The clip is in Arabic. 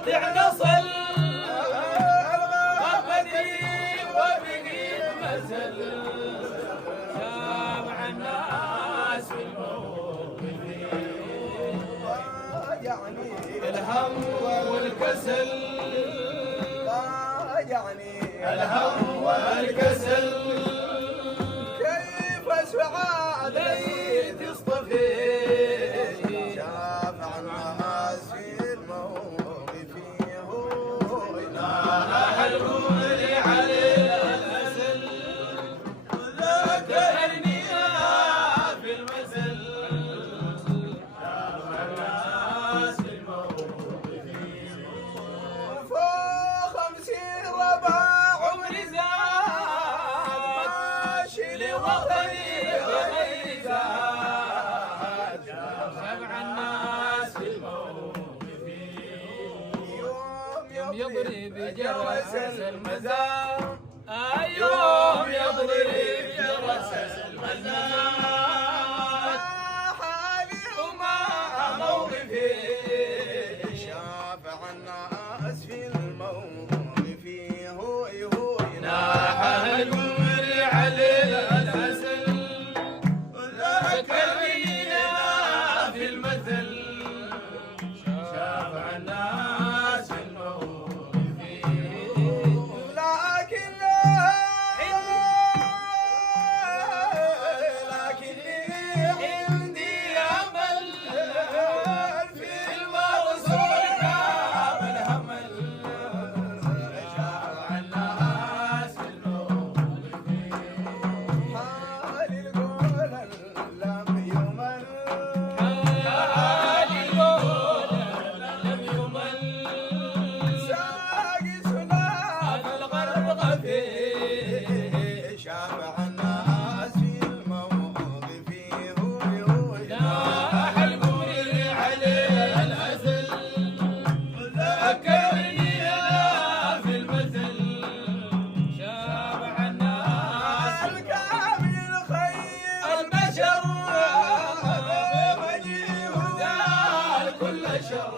قاطع نصل غربني وبقي المثل جامع الناس في الموقف يعني الهم والكسل يعني الهم والكسل كيف سعاد لي تصطفي شافع الناس في الموقف هو القول على الأسل ذكرني في المثل شافع الناس في الموقف فوق 50 ربع عمري زاد ماشي لوطني غير زاد شافع الناس في الموقف يوم يضرب جرس المزار يوم يضرب جرس المزار حالي وما موقفي شافع الناس في الموقف هو ناح القمر على العسل ذكرنينا في المثل شافع الناس في الموقف لكني عندي امل في المرسول كاب الهمل شافع الناس في الموقف حالي القول لم يمل حالي يقول لم يمل ساقي سناف الغرق فيه شافع الناس في الموقف هو ناح القمر على الأسل ذكرني أنا في المثل شافع الناس الكامل الخير البشر مجيء زال كل شر